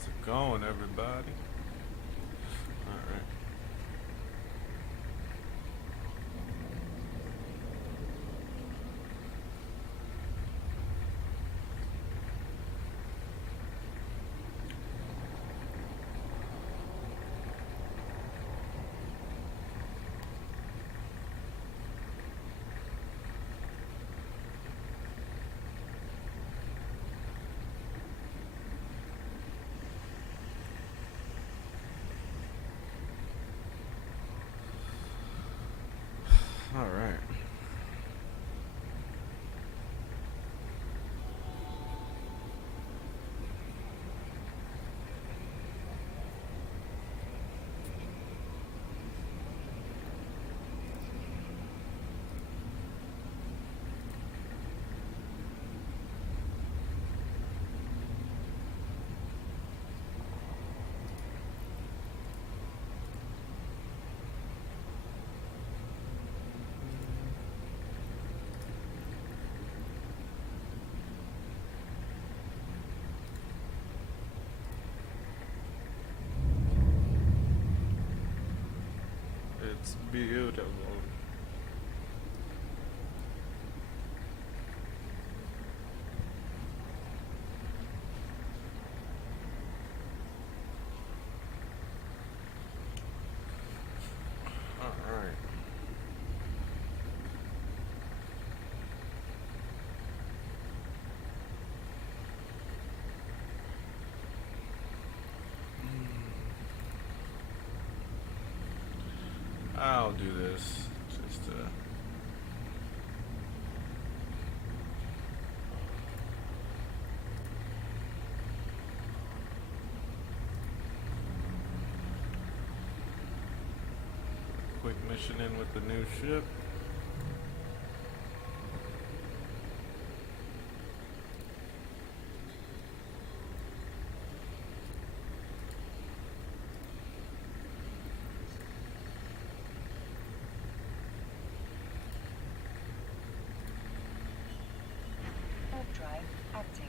How's it going, everybody? Alright. Alright. It's beautiful. Alright. I'll do this. Just quick mission in with the new ship. Warp drive active.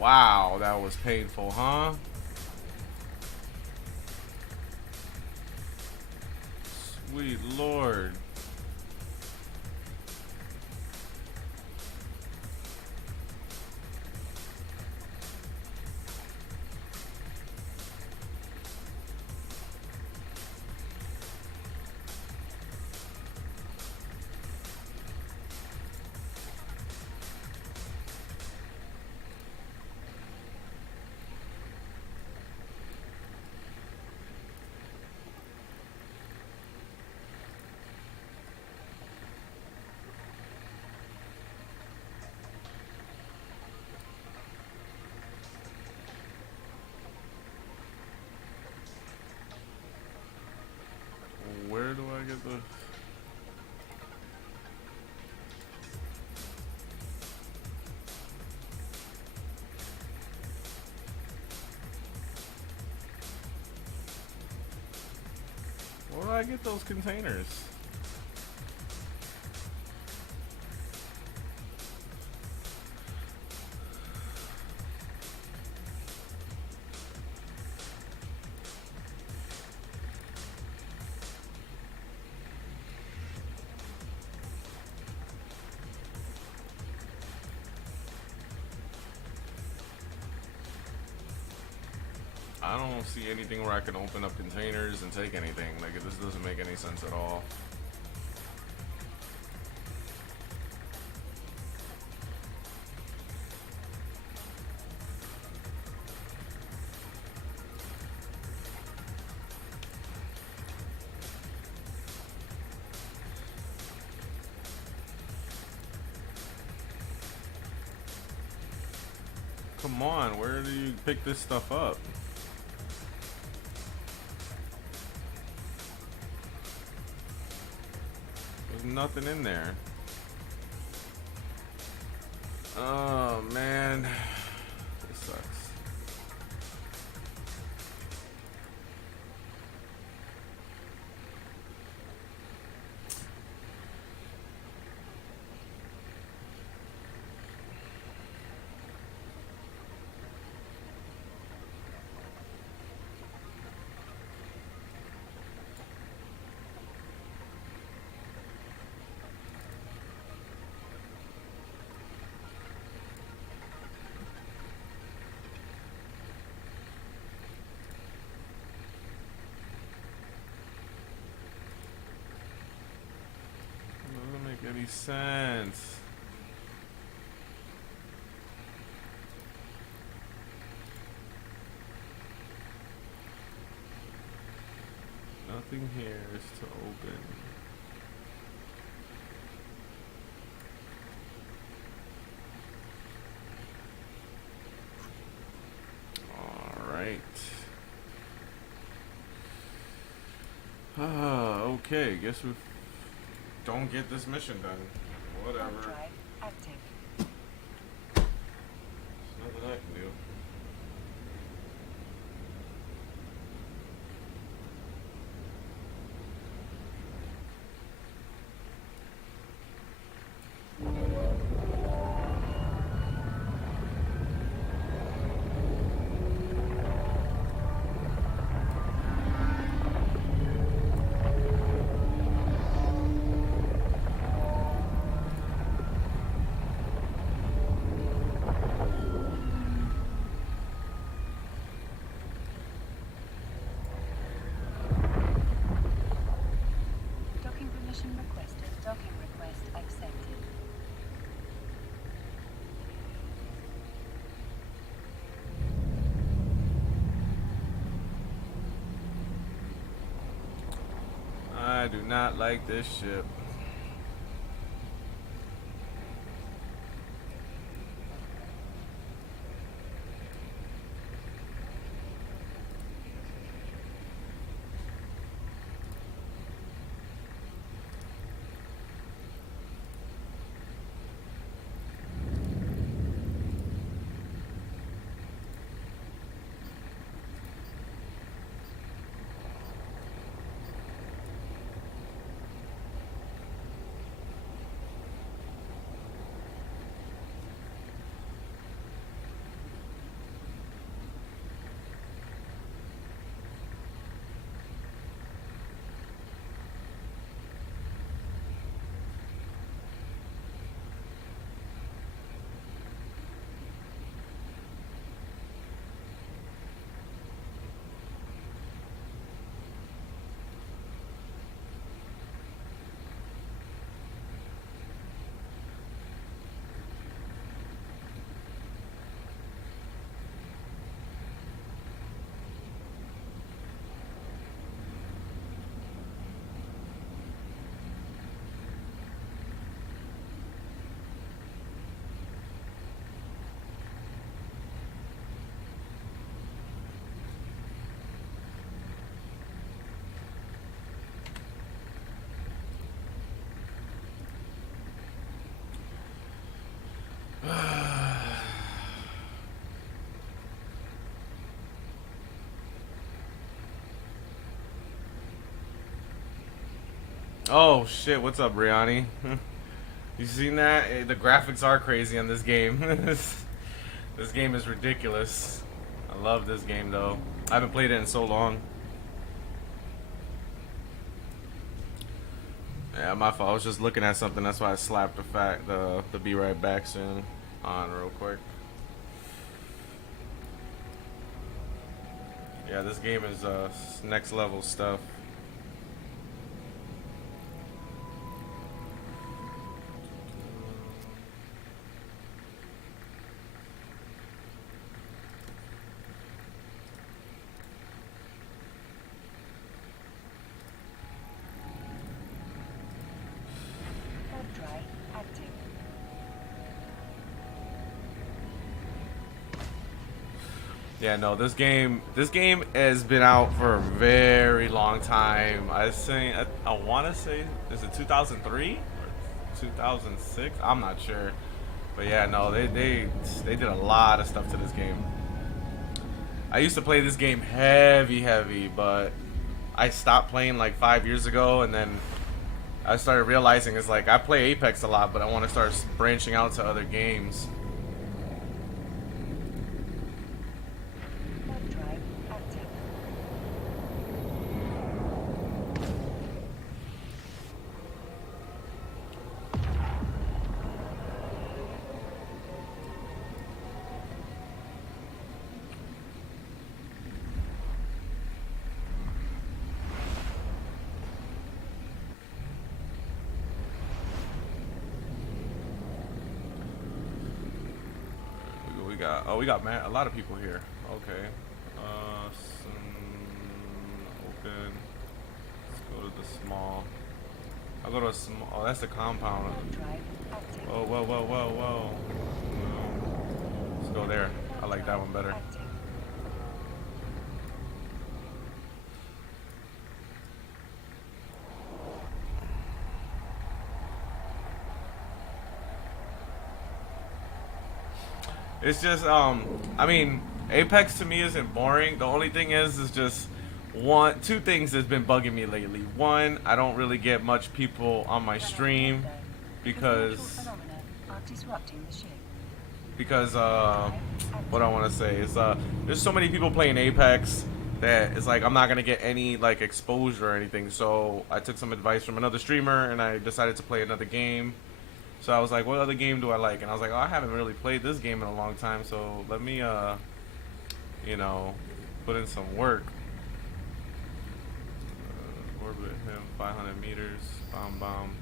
Wow, that was painful, huh? Sweet Lord. Where do I get the... Where do I get those containers? I don't see anything where I can open up containers and take anything. Like, this doesn't make any sense at all. Come on, where do you pick this stuff up? There's nothing in there. Oh man, this sucks. Doesn't make any sense. Nothing here is to open. Alright. Okay, guess we don't get this mission done. Whatever. Drive active. There's nothing I can do. Docking permission requested. Docking request accepted. I do not like this ship. Oh shit! What's up, Briani? You seen that? The graphics are crazy on this game. This game is ridiculous. I love this game though. I haven't played it in so long. Yeah, my fault. I was just looking at something. That's why I slapped the be right back soon on real quick. Yeah, this game is next level stuff. Hard drive active. Yeah, no, this game has been out for a very long time. I want to say, is it 2003 or 2006? I'm not sure, but yeah, no, they did a lot of stuff to this game. I used to play this game heavy, but I stopped playing like 5 years ago, and then I started realizing it's like I play Apex a lot, but I want to start branching out to other games. Hard drive active. We got a lot of people here. Okay. Open. Let's go to the small. I'll go to a small. Oh, that's the compound. Hard drive active. Oh, whoa. Let's go there. I like that one better. Active. It's just, I mean, Apex to me isn't boring. The only thing is just two things that's been bugging me lately. One, I don't really get much people on my stream because Phenomena are disrupting the ship. what I want to say is there's so many people playing Apex that it's like I'm not gonna get any like exposure or anything. So I took some advice from another streamer and I decided to play another game. So I was like, what other game do I like? And I was like, oh, I haven't really played this game in a long time, so let me you know, put in some work. Orbit him 500 meters, bomb.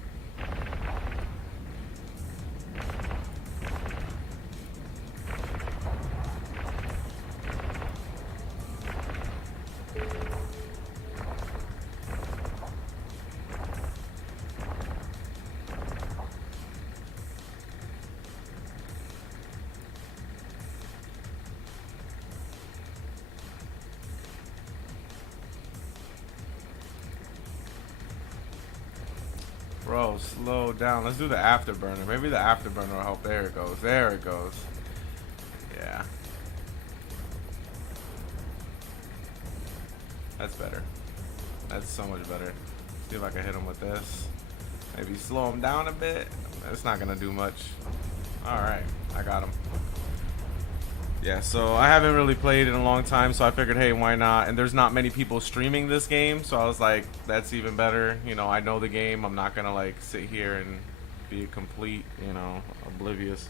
Bro, slow down. Let's do the afterburner. Maybe the afterburner will help. There it goes. There it goes. Yeah. That's better. That's so much better. See if I can hit him with this. Maybe slow him down a bit. It's not going to do much. Alright. I got him. Yeah, so I haven't really played in a long time, so I figured, hey, why not? And there's not many people streaming this game, so I was like, that's even better. You know, I know the game. I'm not gonna like sit here and be a complete, you know, oblivious.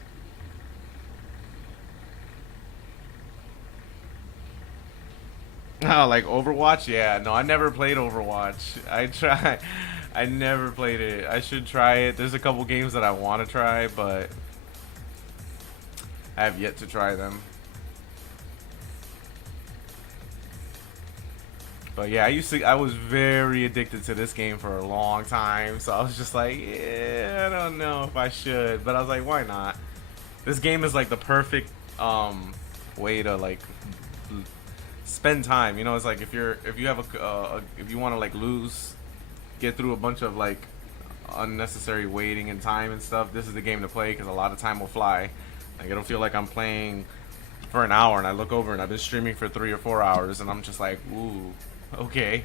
Oh, like Overwatch? Yeah, no, I never played Overwatch. I never played it. I should try it. There's a couple games that I want to try, but I have yet to try them. But yeah, I was very addicted to this game for a long time, so I was just like, yeah, I don't know if I should, but I was like, why not? This game is like the perfect way to like spend time. You know, it's like if you have if you want to like get through a bunch of like unnecessary waiting and time and stuff, this is the game to play because a lot of time will fly. Like it'll feel like I'm playing for an hour and I look over and I've been streaming for 3 or 4 hours and I'm just like, ooh. Okay.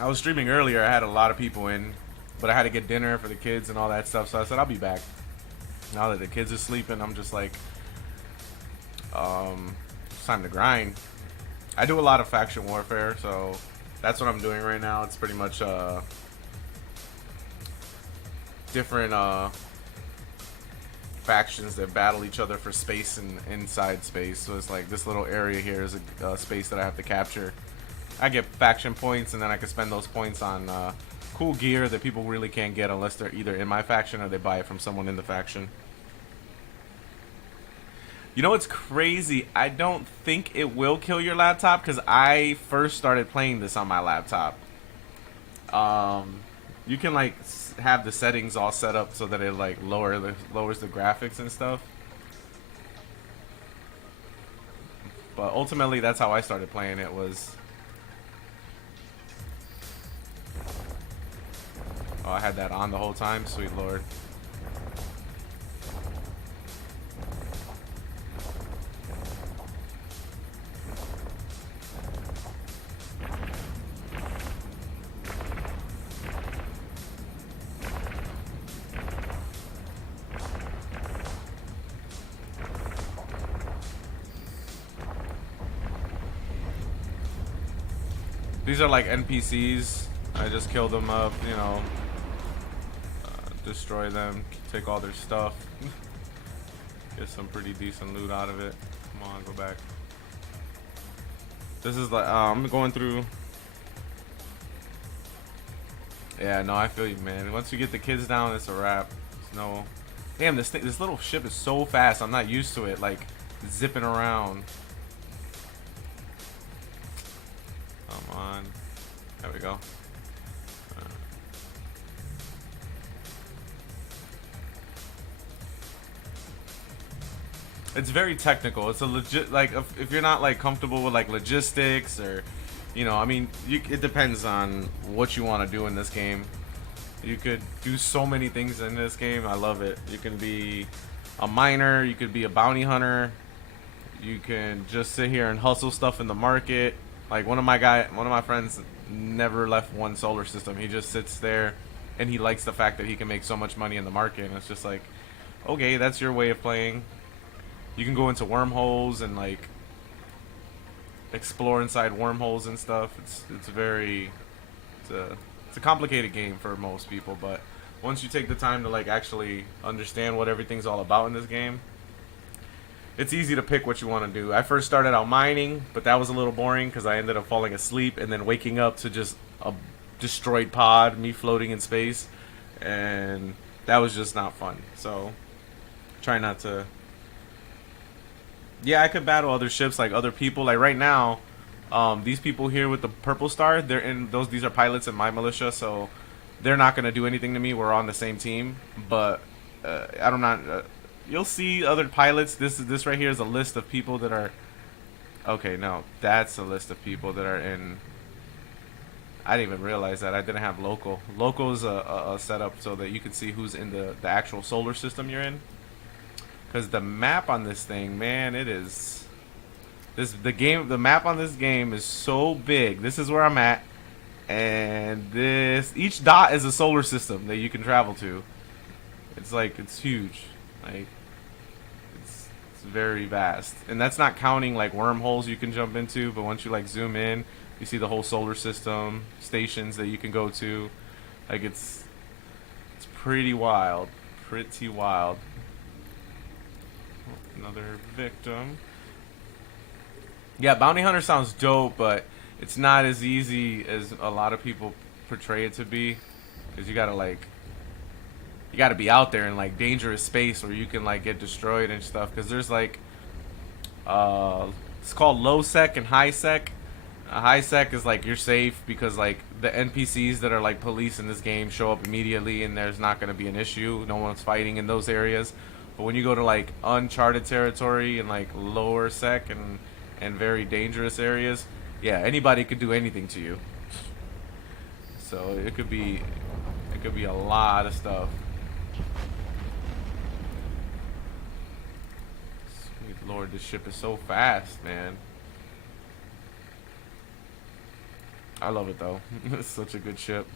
I was streaming earlier. I had a lot of people in, but I had to get dinner for the kids and all that stuff. So I said I'll be back. Now that the kids are sleeping, I'm just like, it's time to grind. I do a lot of faction warfare, so that's what I'm doing right now. It's pretty much different factions that battle each other for space and inside space. So it's like this little area here is a space that I have to capture. I get faction points, and then I can spend those points on cool gear that people really can't get unless they're either in my faction or they buy it from someone in the faction. You know what's crazy? I don't think it will kill your laptop because I first started playing this on my laptop. You can like have the settings all set up so that it like lowers the graphics and stuff. But ultimately, that's how I started playing it. Was oh, I had that on the whole time. Sweet Lord. These are like NPCs. I just killed them up, you know, destroy them, take all their stuff, get some pretty decent loot out of it. Come on, go back. This is like, I'm going through. Yeah, no, I feel you, man. Once you get the kids down, it's a wrap. There's no. Damn, this little ship is so fast. I'm not used to it, like zipping around. Come on. There we go. It's very technical. It's a legit, like, if you're not like comfortable with like logistics or, you know, I mean, it depends on what you want to do in this game. You could do so many things in this game. I love it. You can be a miner. You could be a bounty hunter. You can just sit here and hustle stuff in the market. Like one of my friends never left one solar system. He just sits there, and he likes the fact that he can make so much money in the market. And it's just like, okay, that's your way of playing. You can go into wormholes and like explore inside wormholes and stuff. It's a complicated game for most people, but once you take the time to like actually understand what everything's all about in this game, it's easy to pick what you want to do. I first started out mining, but that was a little boring because I ended up falling asleep and then waking up to just a destroyed pod, me floating in space, and that was just not fun. So try not to. Yeah, I could battle other ships, like other people. Like right now, these people here with the purple star, they're in those. These are pilots in my militia, so they're not gonna do anything to me. We're on the same team, but I don't know. You'll see other pilots. This right here is a list of people that are. Okay, no, that's a list of people that are in. I didn't even realize that. I didn't have local. Local is a setup so that you can see who's in the actual solar system you're in. Because the map on this thing, man, it is. The map on this game is so big. This is where I'm at, and each dot is a solar system that you can travel to. It's like it's huge, like it's very vast, and that's not counting like wormholes you can jump into. But once you like zoom in, you see the whole solar system, stations that you can go to. Like it's pretty wild, pretty wild. Another victim. Yeah, bounty hunter sounds dope, but it's not as easy as a lot of people portray it to be, because you gotta be out there in like dangerous space where you can like get destroyed and stuff. Because there's like it's called low sec and high sec. High sec is like you're safe because like the NPCs that are like police in this game show up immediately and there's not gonna be an issue. No one's fighting in those areas. But when you go to like uncharted territory and like lower sec and very dangerous areas, yeah, anybody could do anything to you. So it could be a lot of stuff. Sweet Lord, this ship is so fast, man. I love it though. It's such a good ship.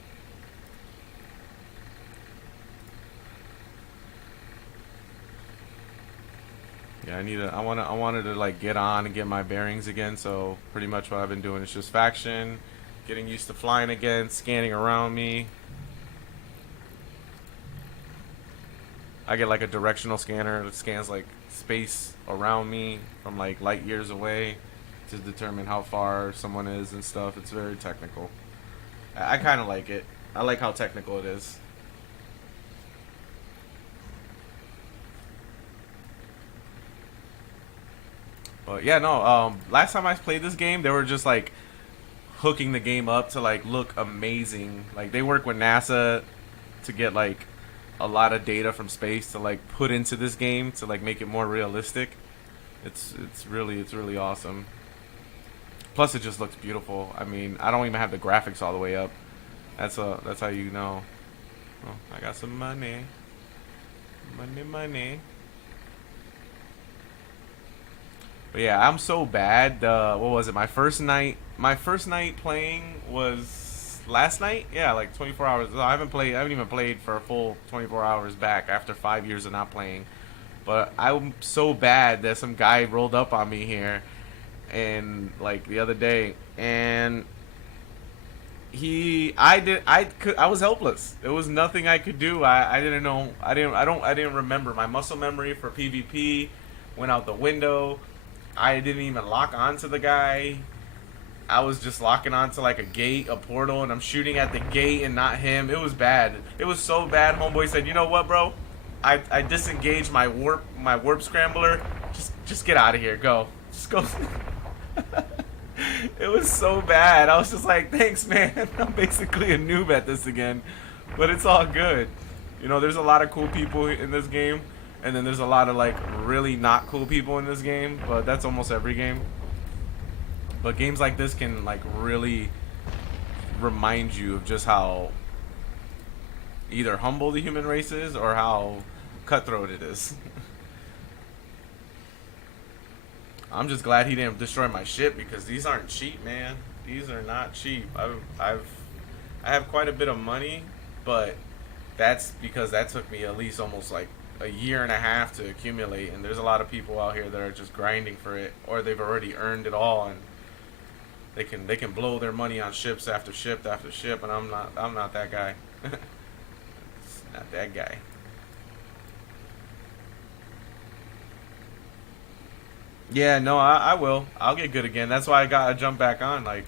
Yeah, I wanted to like get on and get my bearings again. So pretty much what I've been doing is just faction, getting used to flying again, scanning around me. I get like a directional scanner that scans like space around me from like light years away to determine how far someone is and stuff. It's very technical. I kind of like it. I like how technical it is. But yeah, no. Last time I played this game, they were just like hooking the game up to like look amazing. Like they work with NASA to get like a lot of data from space to like put into this game to like make it more realistic. It's really awesome. Plus, it just looks beautiful. I mean, I don't even have the graphics all the way up. That's how you know. Oh, I got some money, money. But yeah, I'm so bad. What was it? My first night playing was last night. Yeah, like 24 hours. I haven't played. I haven't even played for a full 24 hours back after 5 years of not playing. But I'm so bad that some guy rolled up on me here, and like the other day, and I was helpless. There was nothing I could do. I didn't know. I didn't remember. My muscle memory for PvP went out the window. I didn't even lock onto the guy. I was just locking onto like a gate, a portal, and I'm shooting at the gate and not him. It was bad. It was so bad. Homeboy said, "You know what, bro? I disengaged my warp scrambler. Just get out of here. Go. Just go." It was so bad. I was just like, "Thanks, man." I'm basically a noob at this again, but it's all good. You know, there's a lot of cool people in this game, and then there's a lot of like really not cool people in this game, but that's almost every game. But games like this can like really remind you of just how either humble the human race is or how cutthroat it is. I'm just glad he didn't destroy my ship because these aren't cheap, man. These are not cheap. I have quite a bit of money, but that's because that took me at least almost like a year and a half to accumulate, and there's a lot of people out here that are just grinding for it, or they've already earned it all, and they can blow their money on ships after ship after ship, and I'm not that guy. Not that guy. Yeah, no, I will. I'll get good again. That's why I got to jump back on, like,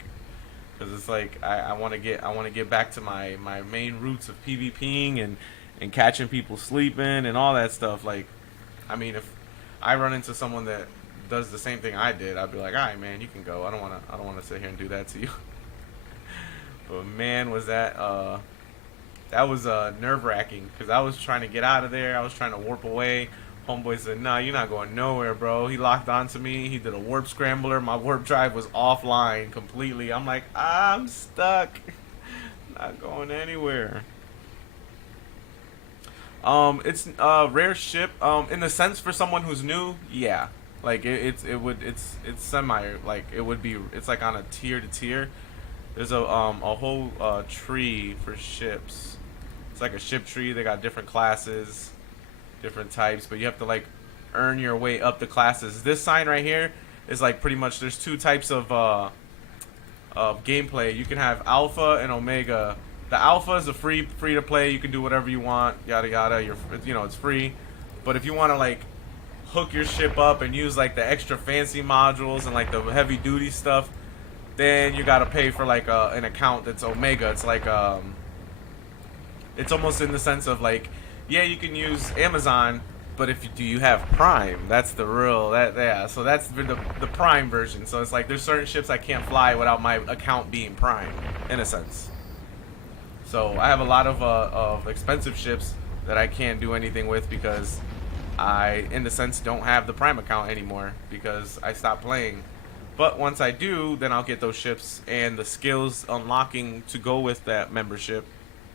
because it's like I want to get back to my main roots of PvPing and catching people sleeping and all that stuff. Like, I mean, if I run into someone that does the same thing I did, I'd be like, all right, man, you can go. I don't want to sit here and do that to you. But man, was that was nerve wracking because I was trying to get out of there. I was trying to warp away. Homeboy said, "Nah, you're not going nowhere, bro." He locked onto me. He did a warp scrambler. My warp drive was offline completely. I'm like, I'm stuck. Not going anywhere. It's a rare ship. In the sense for someone who's new, yeah. Like it's semi like it would be. It's like on a tier to tier. There's a whole tree for ships. It's like a ship tree. They got different classes, different types, but you have to like earn your way up the classes. This sign right here is like pretty much there's two types of gameplay. You can have alpha and omega. The alpha is a free to play. You can do whatever you want, yada yada. It's free. But if you want to like hook your ship up and use like the extra fancy modules and like the heavy duty stuff, then you gotta pay for like an account that's omega. It's like it's almost in the sense of like, yeah, you can use Amazon, but do you have Prime? That's the real yeah. So that's the Prime version. So it's like there's certain ships I can't fly without my account being Prime, in a sense. So I have a lot of expensive ships that I can't do anything with because I, in the sense, don't have the Prime account anymore because I stopped playing. But once I do, then I'll get those ships and the skills unlocking to go with that membership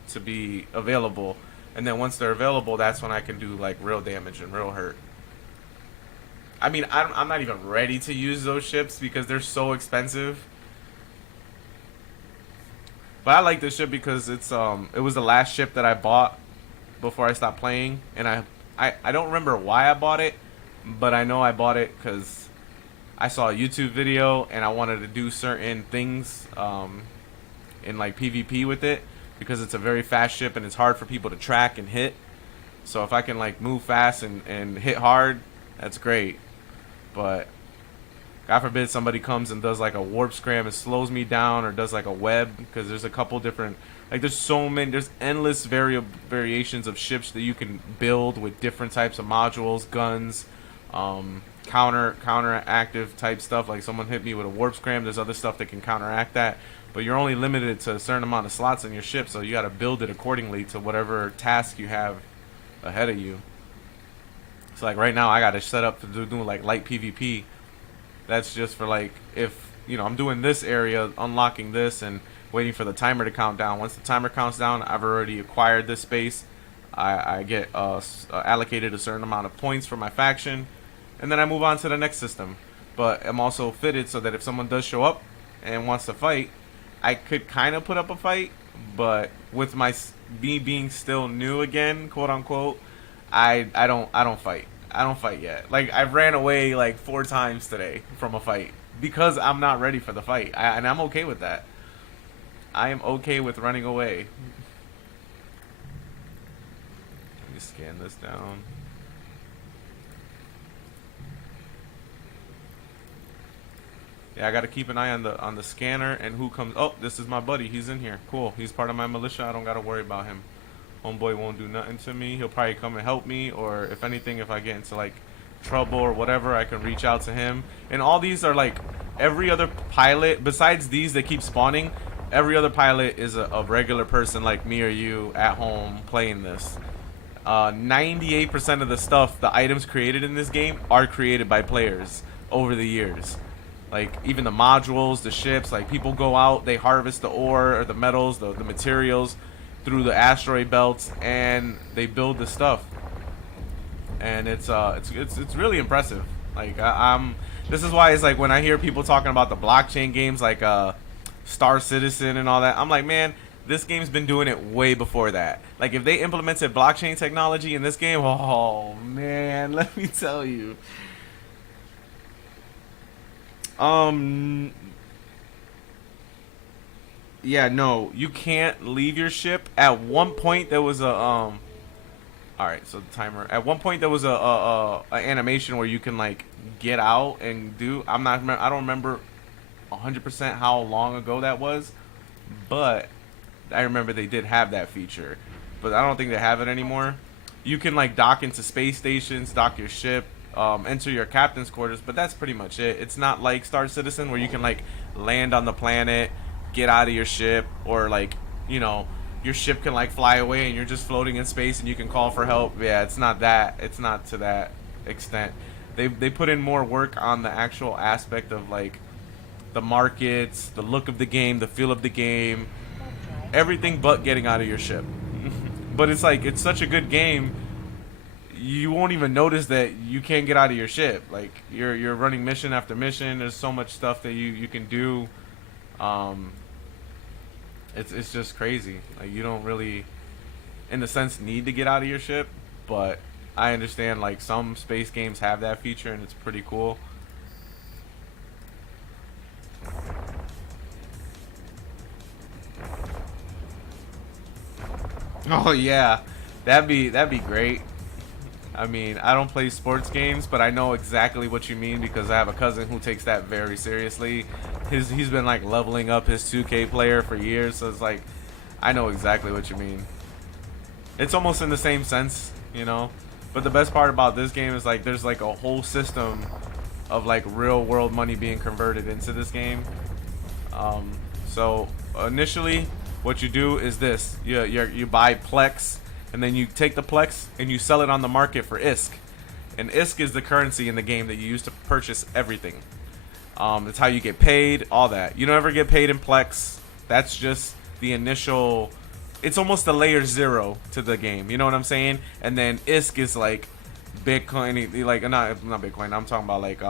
to be available. And then once they're available, that's when I can do like real damage and real hurt. I mean, I'm not even ready to use those ships because they're so expensive. But I like this ship because it was the last ship that I bought before I stopped playing, and I don't remember why I bought it, but I know I bought it because I saw a YouTube video and I wanted to do certain things in like PvP with it because it's a very fast ship and it's hard for people to track and hit. So if I can like move fast and hit hard, that's great. But God forbid somebody comes and does like a warp scram and slows me down, or does like a web, because there's a couple different, like there's so many, there's endless variations of ships that you can build with different types of modules, guns, counteractive type stuff. Like someone hit me with a warp scram, there's other stuff that can counteract that, but you're only limited to a certain amount of slots in your ship, so you got to build it accordingly to whatever task you have ahead of you. So like right now I got to set up to do like light PvP. That's just for like if I'm doing this area, unlocking this and waiting for the timer to count down. Once the timer counts down, I've already acquired this space. I get allocated a certain amount of points for my faction, and then I move on to the next system. But I'm also fitted so that if someone does show up and wants to fight, I could kind of put up a fight. But with me being still new again, quote unquote, I don't fight. I don't fight yet. Like I've ran away like 4 times today from a fight because I'm not ready for the fight, and I'm okay with that. I am okay with running away. Let me scan this down. Yeah, I gotta keep an eye on the scanner and who comes. Oh, this is my buddy. He's in here. Cool. He's part of my militia. I don't gotta worry about him. Homeboy won't do nothing to me. He'll probably come and help me, or if anything, if I get into like trouble or whatever, I can reach out to him. And all these are like every other pilot besides these that keep spawning. Every other pilot is a regular person like me or you at home playing this. 98% of the stuff, the items created in this game are created by players over the years. Like even the modules, the ships, like people go out, they harvest the ore or the metals, the materials through the asteroid belts, and they build the stuff. And it's really impressive. Like I'm this is why it's like when I hear people talking about the blockchain games like Star Citizen and all that, I'm like, man, this game's been doing it way before that. Like if they implemented blockchain technology in this game, oh man, let me tell you. Yeah, no, you can't leave your ship. At one point there was a all right, so the timer. At one point there was a animation where you can like get out and do. I don't remember 100% how long ago that was, but I remember they did have that feature. But I don't think they have it anymore. You can like dock into space stations, dock your ship, enter your captain's quarters, but that's pretty much it. It's not like Star Citizen where you can like land on the planet, get out of your ship, or like your ship can like fly away and you're just floating in space and you can call for help. Yeah, it's not that. It's not to that extent. They put in more work on the actual aspect of like the markets, the look of the game, the feel of the game, everything but getting out of your ship. But it's like it's such a good game, you won't even notice that you can't get out of your ship. Like you're running mission after mission. There's so much stuff that you can do. It's just crazy. Like you don't really, in a sense, need to get out of your ship, but I understand like some space games have that feature and it's pretty cool. Oh yeah, that'd be great. I mean, I don't play sports games, but I know exactly what you mean because I have a cousin who takes that very seriously. He's been like leveling up his 2K player for years, so it's like I know exactly what you mean. It's almost in the same sense, But the best part about this game is like there's like a whole system of like real world money being converted into this game. So initially, what you do is this: you buy Plex. And then you take the Plex and you sell it on the market for ISK. And ISK is the currency in the game that you use to purchase everything. It's how you get paid, all that. You don't ever get paid in Plex. That's just the initial. It's almost the layer 0 to the game. You know what I'm saying? And then ISK is like Bitcoin, like not Bitcoin. I'm talking about like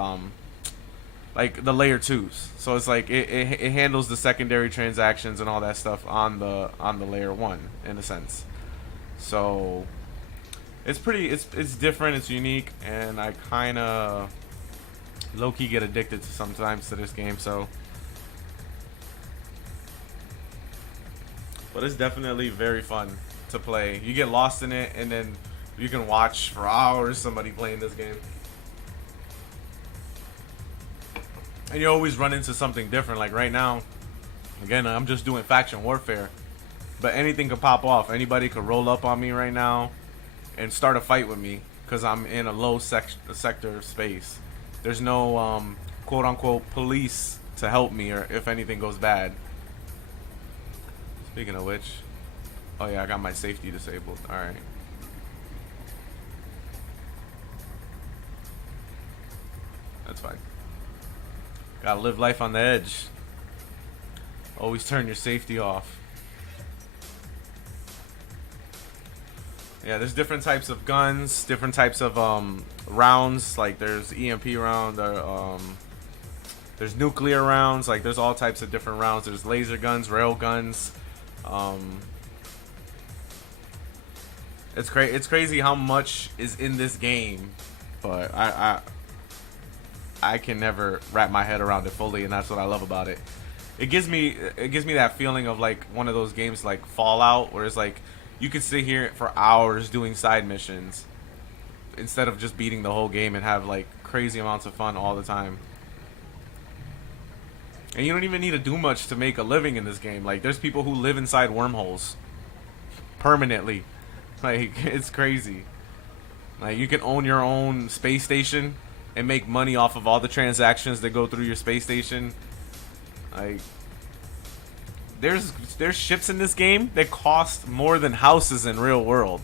like the layer twos. So it's like it handles the secondary transactions and all that stuff on the layer one in a sense. So it's different, it's unique, and I kind of low key get addicted to sometimes to this game. So, but it's definitely very fun to play. You get lost in it, and then you can watch for hours somebody playing this game. And you always run into something different. Like right now, again, I'm just doing faction warfare, but anything could pop off. Anybody could roll up on me right now and start a fight with me because I'm in a low sector space. There's no quote unquote police to help me or if anything goes bad. Speaking of which, oh yeah, I got my safety disabled. All right. That's fine. Gotta live life on the edge. Always turn your safety off. Yeah, there's different types of guns, different types of rounds. Like there's EMP round, there's nuclear rounds. Like there's all types of different rounds. There's laser guns, rail guns. It's crazy how much is in this game, but I can never wrap my head around it fully, and that's what I love about it. It gives me that feeling of like one of those games like Fallout, where it's like you could sit here for hours doing side missions instead of just beating the whole game and have like crazy amounts of fun all the time. And you don't even need to do much to make a living in this game. Like there's people who live inside wormholes permanently. Like it's crazy. Like you can own your own space station and make money off of all the transactions that go through your space station. Like there's ships in this game that cost more than houses in real world.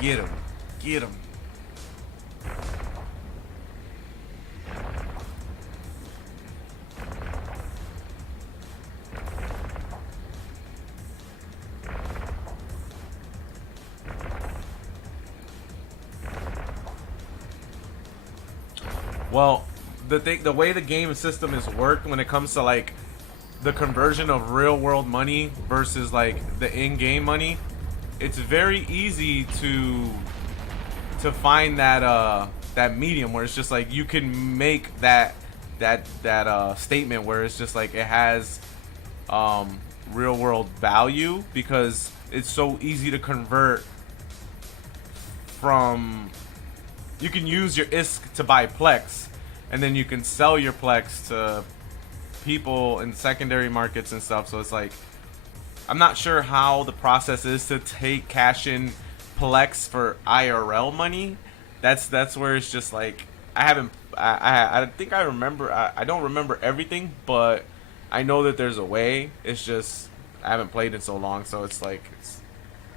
Get him. Get him. Well, the way the game system is worked when it comes to like the conversion of real world money versus like the in-game money, it's very easy to find that medium where it's just like you can make that statement where it's just like it has real world value because it's so easy to convert from. You can use your ISK to buy Plex, and then you can sell your Plex to people in secondary markets and stuff. So it's like, I'm not sure how the process is to take cash in Plex for IRL money. That's where it's just like, I think I remember, I don't remember everything, but I know that there's a way. It's just, I haven't played in so long, so it's like,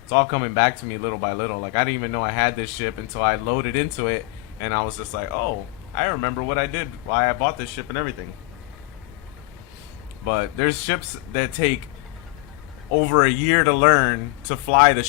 it's all coming back to me little by little. Like I didn't even know I had this ship until I loaded into it, and I was just like, oh, I remember what I did, why I bought this ship and everything. But there's ships that take over a year to learn to fly the